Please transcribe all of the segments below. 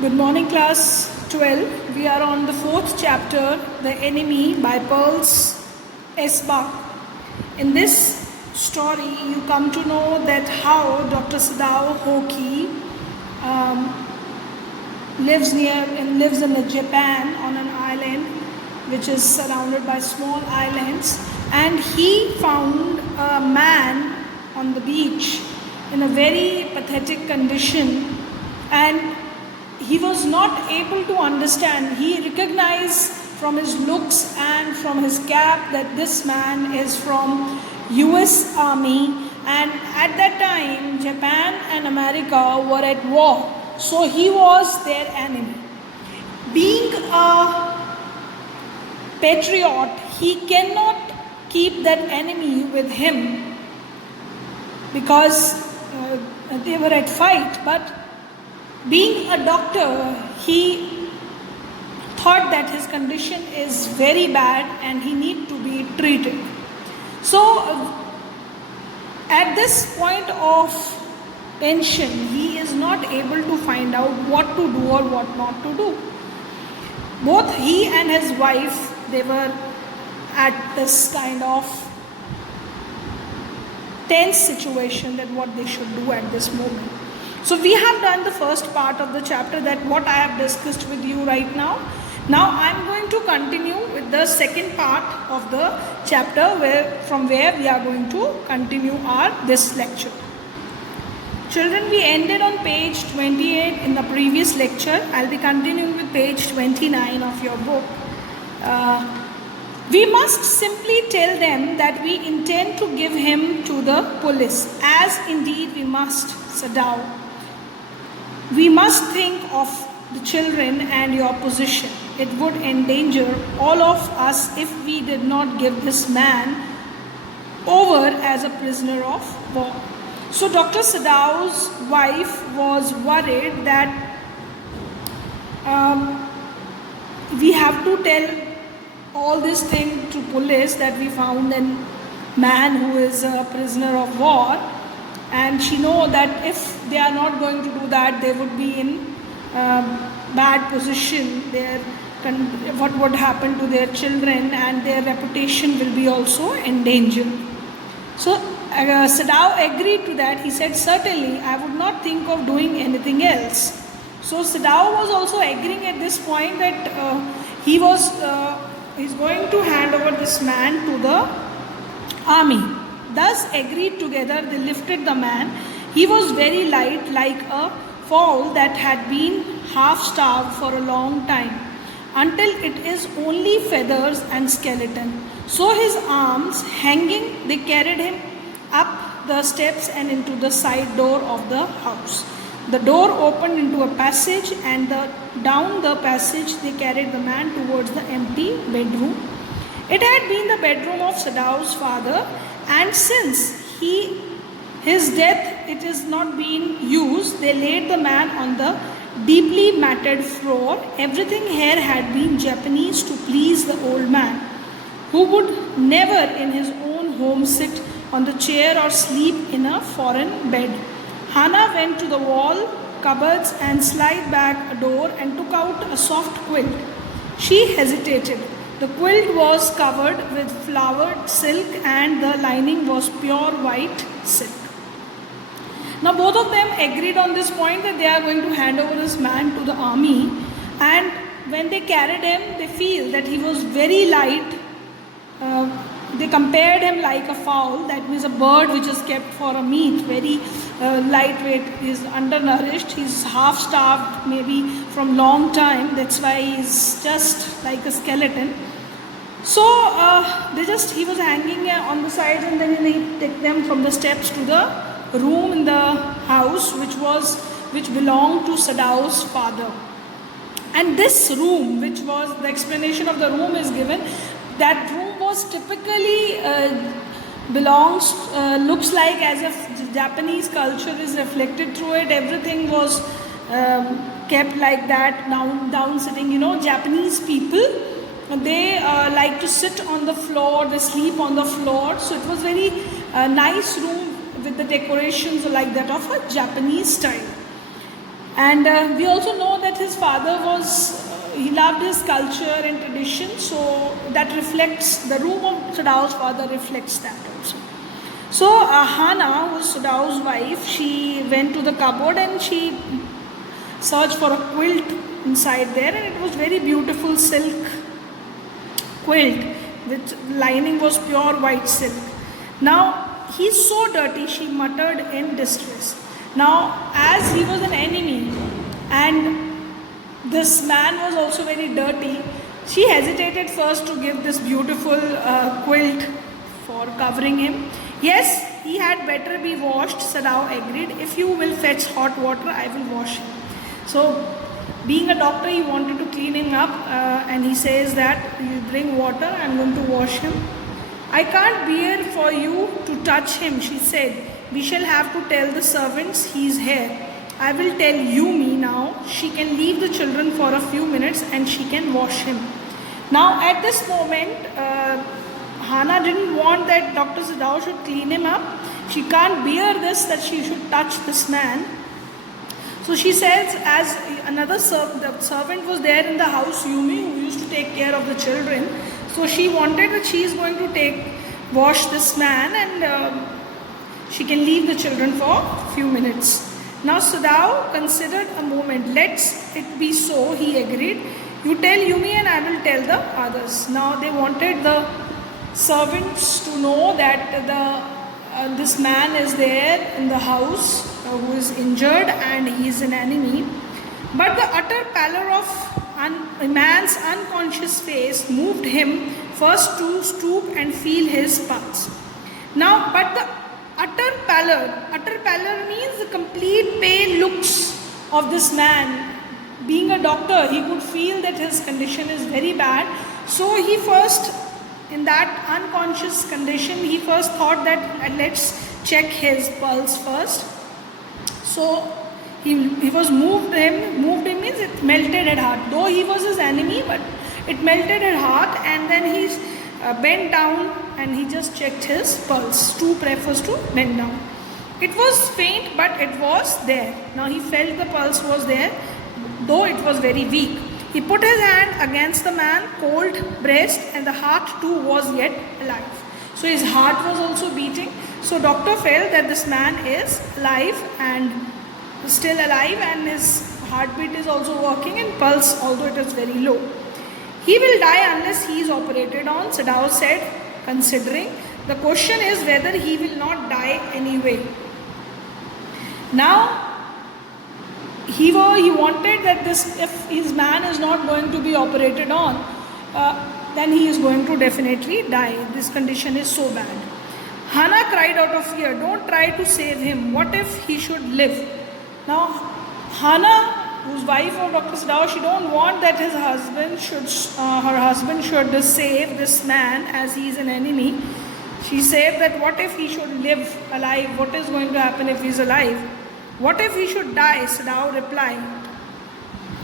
Good morning, class 12. We are on the fourth chapter, The Enemy by Pearls S. Buck. In this story, you come to know that how Dr. Sadao Hoki lives in Japan on an island which is surrounded by small islands, and he found a man on the beach in a very pathetic condition, and he was not able to understand. He recognized from his looks and from his cap that this man is from US Army, and at that time Japan and America were at war, so he was their enemy. Being a patriot, he cannot keep that enemy with him because they were at fight, but being a doctor, he thought that his condition is very bad and he need to be treated. So at this point of tension, he is not able to find out what to do or what not to do. Both he and his wife, they were at this kind of tense situation that what they should do at this moment. So we have done the first part of the chapter, that what I have discussed with you right now. Now I am going to continue with the second part of the chapter, from where we are going to continue this lecture. Children, we ended on page 28 in the previous lecture. I'll be continuing with page 29 of your book. We must simply tell them that we intend to give him to the police, as indeed we must, Sadao. We must think of the children and your position. It would endanger all of us if we did not give this man over as a prisoner of war. So Dr. Sadao's wife was worried that we have to tell all this thing to police, that we found a man who is a prisoner of war, and she know that if they are not going to do that, they would be in bad position. What would happen to their children, and their reputation will be also endangered. So Sadao agreed to that. He said, certainly I would not think of doing anything else. So Sadao was also agreeing at this point that he's going to hand over this man to the army. Thus agreed together, they lifted the man. He was very light, like a fowl that had been half starved for a long time, until it is only feathers and skeleton. So his arms hanging, they carried him up the steps and into the side door of the house. The door opened into a passage, and down the passage they carried the man towards the empty bedroom. It had been the bedroom of Sadao's father, and since his death it is not being used, they laid the man on the deeply matted floor. Everything here had been Japanese to please the old man, who would never in his own home sit on the chair or sleep in a foreign bed. Hana went to the wall cupboards and slid back a door and took out a soft quilt. She hesitated. The quilt was covered with flowered silk, and the lining was pure white silk. Now both of them agreed on this point that they are going to hand over this man to the army, and when they carried him, they feel that he was very light. They compared him like a fowl, that means a bird which is kept for a meat, very lightweight. He is undernourished, he is half starved, maybe from long time, that's why he is just like a skeleton. So he was hanging on the sides, and then they take them from the steps to the room in the house which belonged to Sadao's father. And this room, which was, the explanation of the room is given, that room was typically looks like as if Japanese culture is reflected through it. Everything was kept like that, down sitting. Japanese people, they like to sit on the floor, they sleep on the floor. So it was very nice room with the decorations like that of a Japanese style. And we also know that his father he loved his culture and tradition, so that reflects, the room of Sadao's father reflects that also. So Hannah, who was Sadao's wife, she went to the cupboard and she searched for a quilt inside there, and it was very beautiful silk quilt, with lining was pure white silk. Now, he's so dirty, she muttered in distress. Now, as he was an enemy and this man was also very dirty, she hesitated first to give this beautiful quilt for covering him. Yes, he had better be washed, Sadao agreed. If you will fetch hot water, I will wash him. So, being a doctor, he wanted to clean him up, and he says that you bring water, I'm going to wash him. I can't bear for you to touch him, she said. We shall have to tell the servants he's here. I will tell Yumi now. She can leave the children for a few minutes and she can wash him. Now at this moment, Hannah didn't want that Dr. Sadao should clean him up. She can't bear this, that she should touch this man. So she says, as another servant was there in the house, Yumi, who used to take care of the children. So she wanted that she is going to wash this man, and she can leave the children for a few minutes. Now Sadao considered a moment. Let's it be so, he agreed. You tell Yumi and I will tell the others. Now they wanted the servants to know that this man is there in the house who is injured and he is an enemy. But the utter pallor of a man's unconscious face moved him first to stoop and feel his pulse. Now, but the utter pallor means the complete pale looks of this man. Being a doctor, he could feel that his condition is very bad. So he first, in that unconscious condition, he first thought that let's check his pulse first. So he was moved him means it melted at heart. Though he was his enemy, but it melted at heart, and then he bent down and he just checked his pulse. Stoop refers to bend down. It was faint, but it was there. Now he felt the pulse was there, though it was very weak. He put his hand against the man's cold breast, and the heart too was yet alive. So his heart was also beating. So doctor felt that this man is alive and still alive, and his heartbeat is also working, and pulse, although it is very low. He will die unless he is operated on, Sadao said, considering. The question is whether he will not die anyway. Now, he wanted that if his man is not going to be operated on, then he is going to definitely die. This condition is so bad. Hannah cried out of fear, don't try to save him. What if he should live? Now, Hannah, who's wife of Dr. Sadao, she don't want that her husband should save this man as he is an enemy. She said that what if he should live alive? What is going to happen if he is alive? What if he should die? Sadao replied.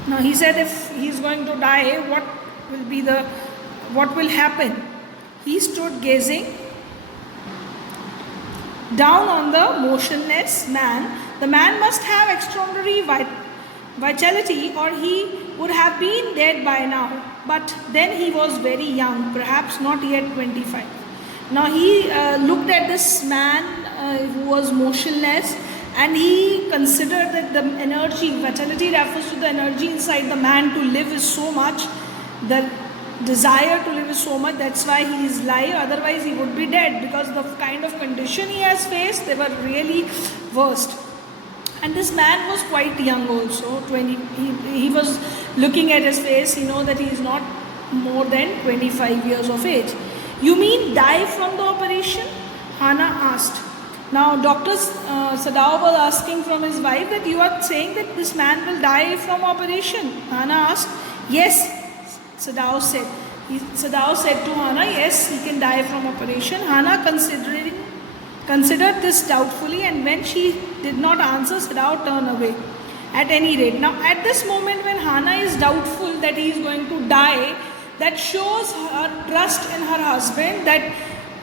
Now he said if he is going to die, what will happen? He stood gazing down on the motionless man. The man must have extraordinary vitality, or he would have been dead by now. But then he was very young, perhaps not yet 25. Now he looked at this man who was motionless, and he considered that the vitality refers to the energy inside the man to live is so much, the desire to live is so much, that's why he is alive, otherwise he would be dead, because the kind of condition he has faced, they were really worst. And this man was quite young also, 20. He was looking at his face, he knows that he is not more than 25 years of age. You mean die from the operation? Hannah asked. Now Dr. Sadao was asking from his wife that you are saying that this man will die from operation. Hannah asked. Yes, Sadao said. Sadao said to Hannah, yes, he can die from operation. Hannah considered this doubtfully, and when she did not answer, Sadao turned away. At any rate, now at this moment when Hannah is doubtful that he is going to die, that shows her trust in her husband, that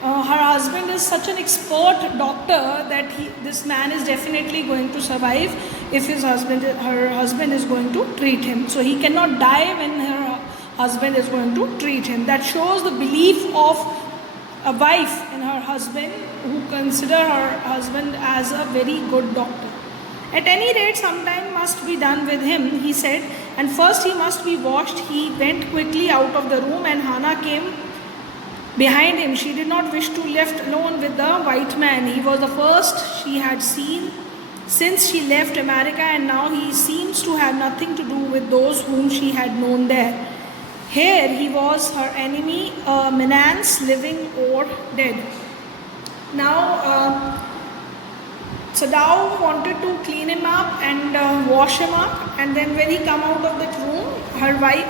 her husband is such an expert doctor that this man is definitely going to survive. if her husband is going to treat him. So he cannot die when her husband is going to treat him. That shows the belief of a wife in her husband, who consider her husband as a very good doctor. At any rate, some time must be done with him, he said, and first he must be washed. He went quickly out of the room, and Hannah came behind him. She did not wish to be left alone with the white man. He was the first she had seen since she left America, and now he seems to have nothing to do with those whom she had known there. Here he was her enemy, a menace, living or dead. Now, Sadao wanted to clean him up and wash him up, and then when he come out of that room,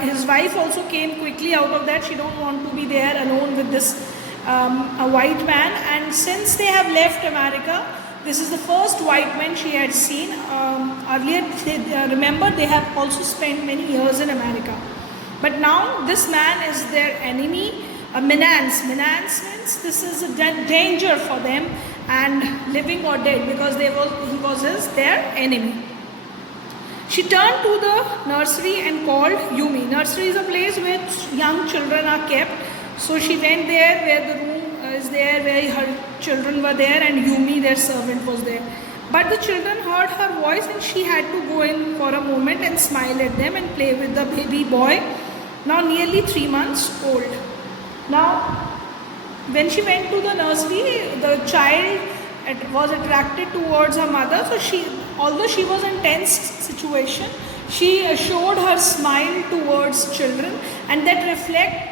his wife also came quickly out of that. She don't want to be there alone with this a white man. And since they have left America, this is the first white man she had seen. Earlier, remember, they have also spent many years in America, but now this man is their enemy, a menace. Menace means this is a danger for them, and living or dead, because he was their enemy. She turned to the nursery and called Yumi. Nursery is a place where young children are kept. So she went there where the room is there, where her children were there, and Yumi, their servant, was there. But the children heard her voice, and she had to go in for a moment and smile at them and play with the baby boy, now nearly 3 months old. Now, when she went to the nursery, the child was attracted towards her mother. So although she was in tense situation, she showed her smile towards children, and that reflect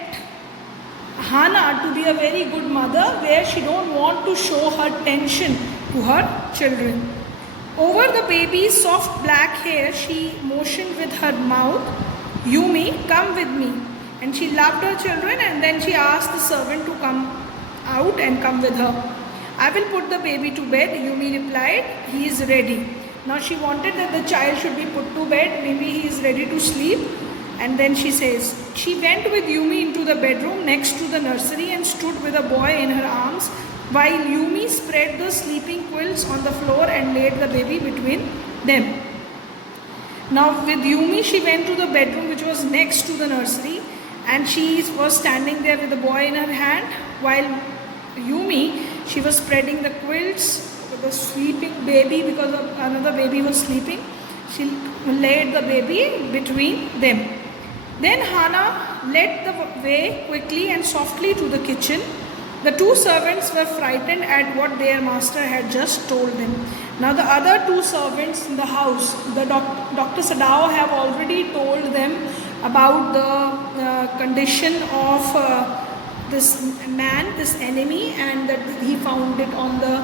Hannah to be a very good mother, where she don't want to show her tension to her children. Over the baby's soft black hair, she motioned with her mouth, "Yumi, come with me." And she loved her children, and then she asked the servant to come out and come with her. "I will put the baby to bed," Yumi replied. "He is ready." Now she wanted that the child should be put to bed. Maybe he is ready to sleep. And then she says, she went with Yumi into the bedroom next to the nursery and stood with a boy in her arms, while Yumi spread the sleeping quilts on the floor and laid the baby between them. Now with Yumi, she went to the bedroom which was next to the nursery, and she was standing there with the boy in her hand, while Yumi, she was spreading the quilts with the sleeping baby, because another baby was sleeping. She laid the baby between them. Then Hannah led the way quickly and softly to the kitchen. The two servants were frightened at what their master had just told them. Now the other two servants in the house, the Dr. Sadao have already told them about the condition of this man, this enemy, and that he found it on the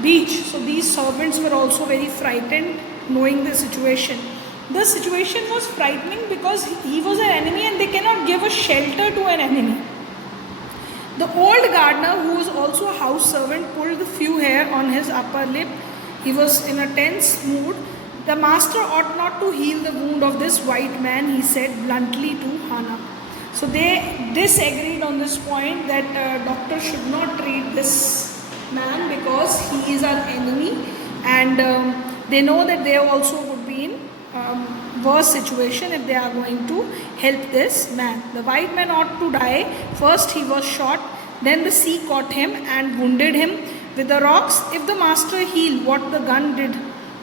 beach. So these servants were also very frightened, knowing the situation. The situation was frightening because he was an enemy, and they cannot give a shelter to an enemy. The old gardener, who was also a house servant, pulled the few hair on his upper lip. He was in a tense mood. "The master ought not to heal the wound of this white man," he said bluntly to Hannah. So they disagreed on this point, that doctor should not treat this man because he is our enemy, and they know that they also would be in worse situation if they are going to help this man. The white man ought to die. First he was shot, then the sea caught him and wounded him with the rocks. If the master heal what the gun did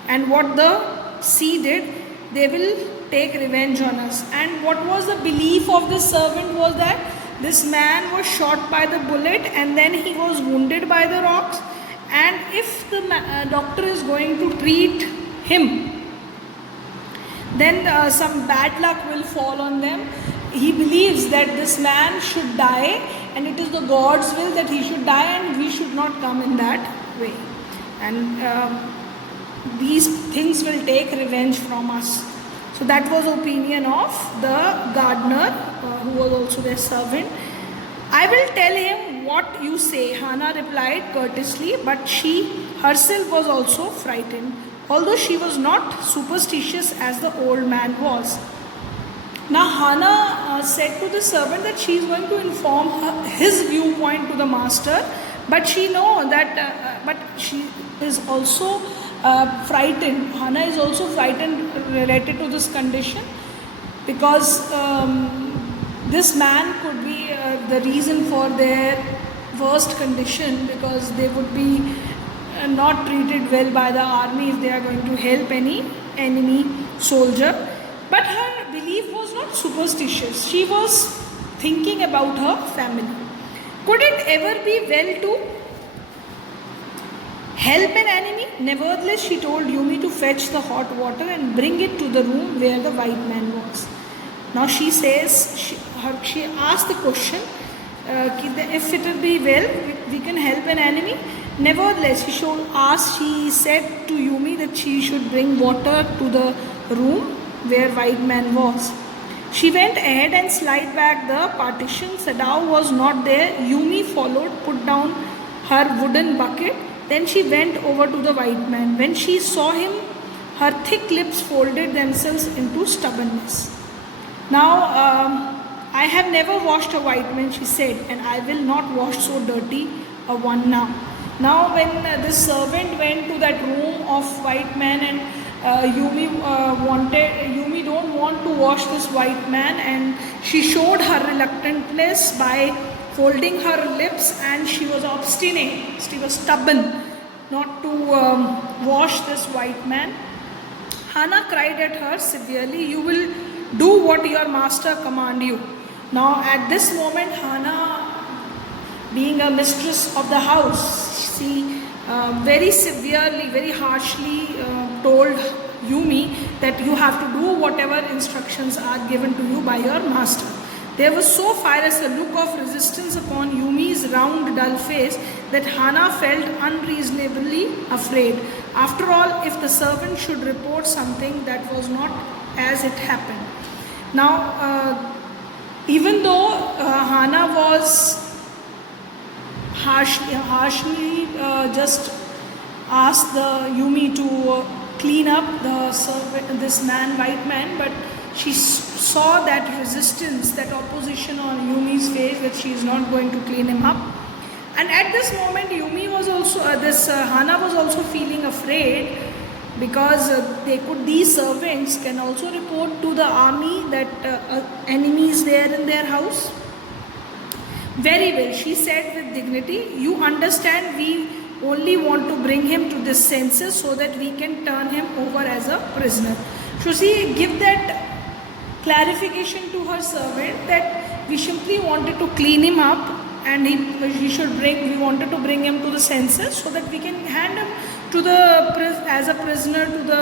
and what the sea did, they will take revenge on us. And what was the belief of this servant was that this man was shot by the bullet and then he was wounded by the rocks, and if the doctor is going to treat him, then some bad luck will fall on them. He believes that this man should die, and it is the God's will that he should die, and we should not come in that way. And these things will take revenge from us. So that was the opinion of the gardener, who was also their servant. "I will tell him what you say," Hannah replied courteously, but she herself was also frightened, although she was not superstitious as the old man was. Now Hannah said to the servant that she is going to inform his viewpoint to the master, but she know that, but she is also frightened. Hannah is also frightened related to this condition, because this man could be the reason for their worst condition, because they would be not treated well by the army if they are going to help any enemy soldier. But her belief was not superstitious. She was thinking about her family. Could it ever be well to help an enemy? Nevertheless, she told Yumi to fetch the hot water and bring it to the room where the white man was. Now she says, she asked the question, if it will be well, we can help an enemy. Nevertheless, she said to Yumi that she should bring water to the room where white man was. She went ahead and slid back the partition. Sadao was not there. Yumi followed, put down her wooden bucket. Then she went over to the white man. When she saw him, her thick lips folded themselves into stubbornness. Now, I have never washed a white man, she said, and I will not wash so dirty a one now. Now, when this servant went to that room of white man, and Yumi don't want to wash this white man, and she showed her reluctantness by folding her lips, and she was obstinate, she was stubborn not to wash this white man. Hannah cried at her severely, "You will do what your master command you." Now at this moment, Hannah, being a mistress of the house, she very severely, very harshly told Yumi that you have to do whatever instructions are given to you by your master. There was so fierce a look of resistance upon Yumi's round, dull face that Hannah felt unreasonably afraid. After all, if the servant should report something that was not as it happened. Now, even though Hannah was harshly just asked the Yumi to clean up the servant, this man, white man, but she saw that resistance, that opposition on Yumi's face, that she is not going to clean him up. And at this moment, Yumi was also, Hannah was also feeling afraid, because these servants can also report to the army that enemy is there in their house. Very well, she said with dignity, "You understand, we only want to bring him to his senses so that we can turn him over as a prisoner." So she give that clarification to her servant that we simply wanted to clean him up, and we wanted to bring him to the senses so that we can hand him to as a prisoner to the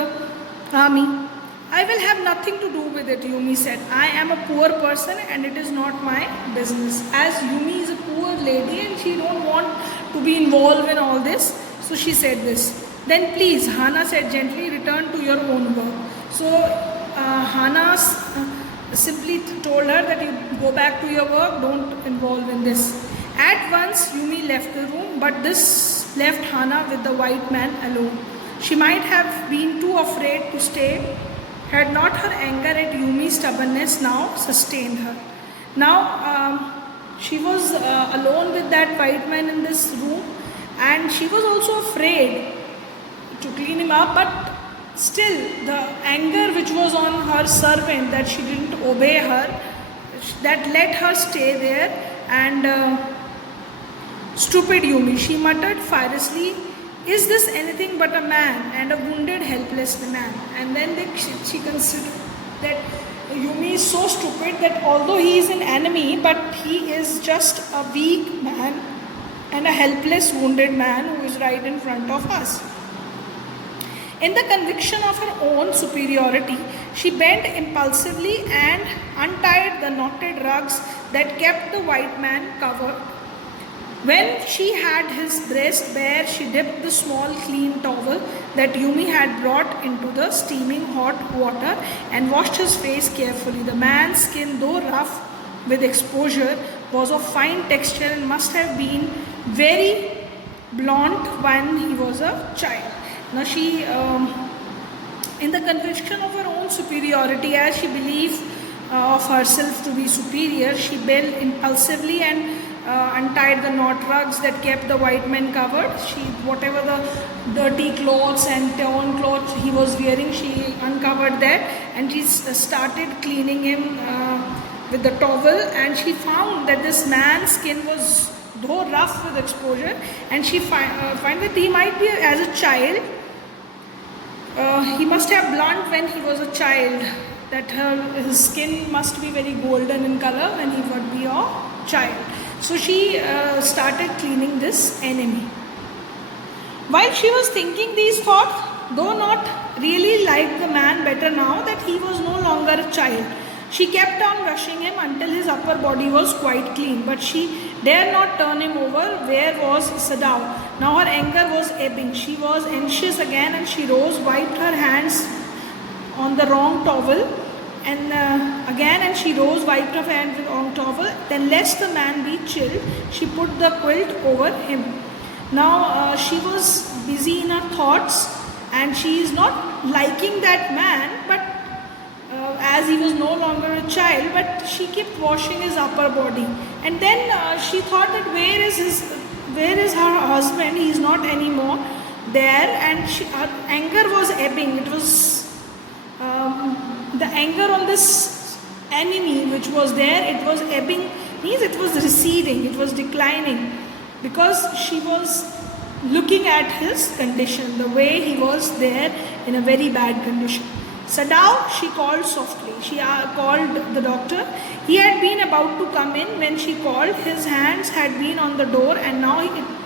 army. "I will have nothing to do with it," Yumi said. "I am a poor person and it is not my business." As Yumi is a poor lady and she don't want to be involved in all this, so she said this. "Then please," Hannah said gently, "return to your own work." So Hannah simply told her that you go back to your work, don't involve in this. At once Yumi left the room, but this left Hannah with the white man alone. She might have been too afraid to stay had not her anger at Yumi's stubbornness now sustained her. Now she was alone with that white man in this room, and she was also afraid to clean him up, but still the anger which was on her servant that she didn't obey her, that let her stay there. And stupid Yumi, she muttered fiercely, "Is this anything but a man, and a wounded helpless man?" And then she considered that Yumi is so stupid that although he is an enemy, but he is just a weak man and a helpless wounded man who is right in front of us. In the conviction of her own superiority, she bent impulsively and untied the knotted rugs that kept the white man covered. When she had his breast bare, she dipped the small clean towel that Yumi had brought into the steaming hot water and washed his face carefully. The man's skin, though rough with exposure, was of fine texture and must have been very blunt when he was a child. Now she, in the conviction of her own superiority, as she believed of herself to be superior, she bent impulsively and untied the knot rugs that kept the white men covered. She, whatever the dirty clothes and torn clothes he was wearing, she uncovered that, and she started cleaning him with the towel, and she found that this man's skin was though rough with exposure, and she find that he might be as a child. He must have blunt when he was a child, that his skin must be very golden in color when he would be a child. So she started cleaning this enemy. While she was thinking these thoughts, though not really liked the man better now that he was no longer a child, she kept on brushing him until his upper body was quite clean, but she dare not turn him over. Where was Sadao? Now her anger was ebbing. She was anxious again, and she rose, wiped her hands on the wrong towel, and again, and she rose, wiped her hand with the wrong towel. Then, lest the man be chilled, she put the quilt over him. Now she was busy in her thoughts, and she is not liking that man, but as he was no longer a child, but she kept washing his upper body. And then she thought that where is her husband? He is not anymore there, and her anger was ebbing. It was the anger on this enemy which was there. It was ebbing, means it was receding. It was declining, because she was looking at his condition, the way he was there in a very bad condition. Sadao, she called softly. She called the doctor. He had been about to come in when she called. His hands had been on the door, and now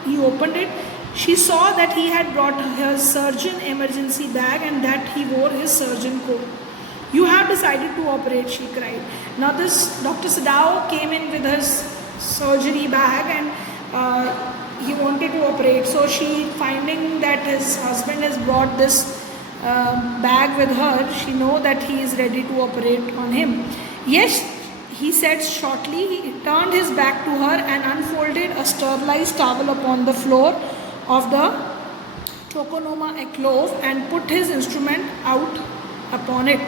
he opened it. She saw that he had brought her surgeon emergency bag, and that he wore his surgeon coat. You have decided to operate, she cried. Now this Dr. Sadao came in with his surgery bag, and he wanted to operate. So she, finding that his husband has brought this bag with her, she know that he is ready to operate on him. Yes, he said shortly. He turned his back to her and unfolded a sterilized towel upon the floor of the tokonoma alcove and put his instrument out upon it.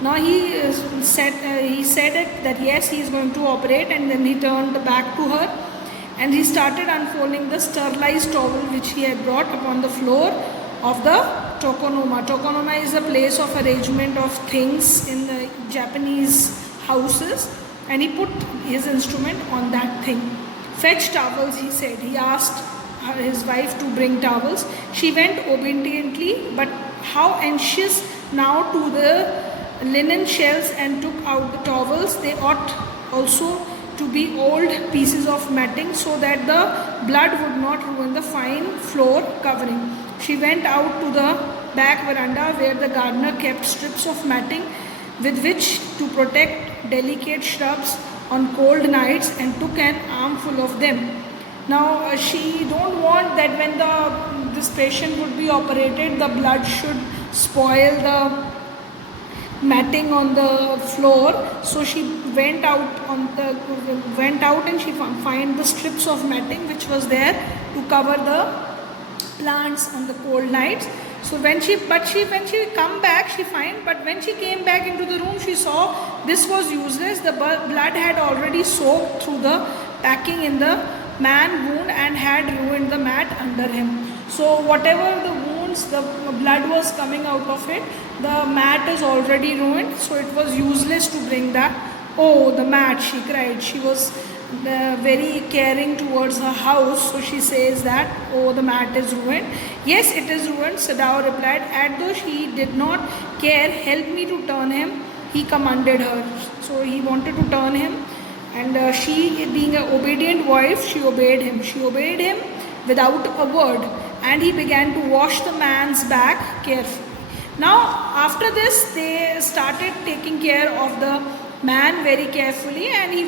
Now he said it that yes, he is going to operate, and then he turned back to her and he started unfolding the sterilized towel which he had brought upon the floor of the tokonoma. Tokonoma is a place of arrangement of things in the Japanese houses, and he put his instrument on that thing. Fetch towels, he said. He asked his wife to bring towels. She went obediently, but how anxious now, to the linen shelves and took out the towels. They ought also to be old pieces of matting, so that the blood would not ruin the fine floor covering. She went out to the back veranda where the gardener kept strips of matting with which to protect delicate shrubs on cold nights, and took an armful of them. Now she don't want that when this patient would be operated, the blood should spoil the matting on the floor. So she went out and she found the strips of matting which was there to cover the plants on the cold nights. So when she come back, she find, but when she came back into the room, she saw this was useless. The blood had already soaked through the packing in the man wound and had ruined the mat under him. So whatever the wounds, the blood was coming out of it, the mat is already ruined, so it was useless to bring that. Oh, the mat, she cried. She was very caring towards her house, so she says that, oh, the mat is ruined. Yes, it is ruined, Sadao replied. As though she did not care, help me to turn him, he commanded her. So he wanted to turn him, and she, being an obedient wife, she obeyed him. She obeyed him without a word, and he began to wash the man's back carefully. Now after this, they started taking care of the man very carefully, and he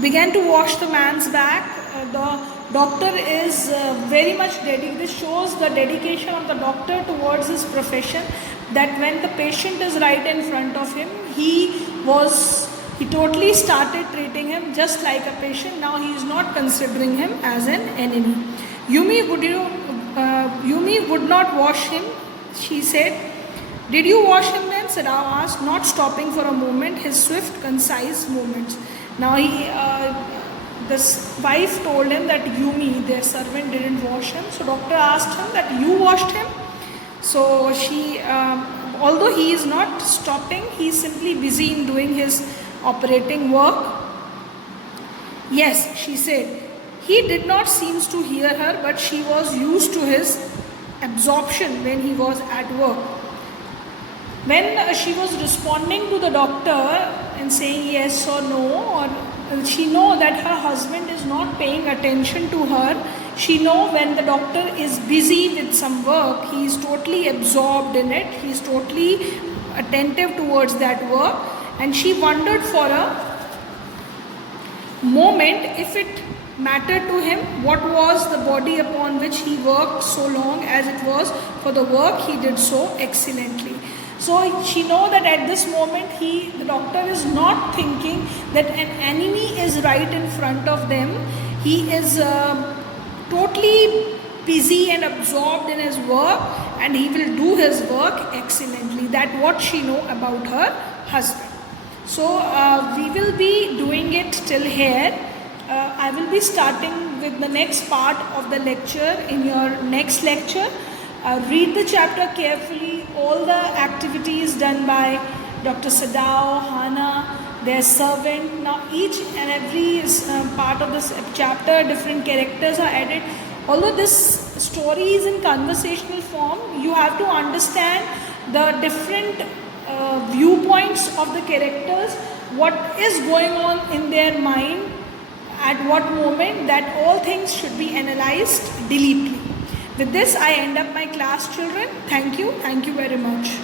began to wash the man's back. The doctor is very much dedicated. This shows the dedication of the doctor towards his profession, that when the patient is right in front of him, he totally started treating him just like a patient. Now he is not considering him as an enemy. Yumi would not wash him, she said. Did you wash him then? Sadao asked, not stopping for a moment his swift, concise movements. Now this wife told him that Yumi, their servant, didn't wash him. So doctor asked him that you washed him. So she, although he is not stopping, he is simply busy in doing his operating work. Yes, she said. He did not seem to hear her, but she was used to his absorption when he was at work. When she was responding to the doctor and saying yes or no, or she know that her husband is not paying attention to her. She know when the doctor is busy with some work, he is totally absorbed in it. He is totally attentive towards that work, and she wondered for a moment if it mattered to him what was the body upon which he worked so long, as it was for the work he did so excellently. So she know that at this moment the doctor is not thinking that an enemy is right in front of them. He is totally busy and absorbed in his work, and he will do his work excellently. That what she know about her husband. So we will be doing it till here. I will be starting with the next part of the lecture in your next lecture. Read the chapter carefully, all the activities done by Dr. Sadao, Hana, their servant. Now each and every part of this chapter, different characters are added. Although this story is in conversational form, you have to understand the different viewpoints of the characters, what is going on in their mind at what moment. That all things should be analyzed deeply. With this, I end up my class, children. Thank you very much.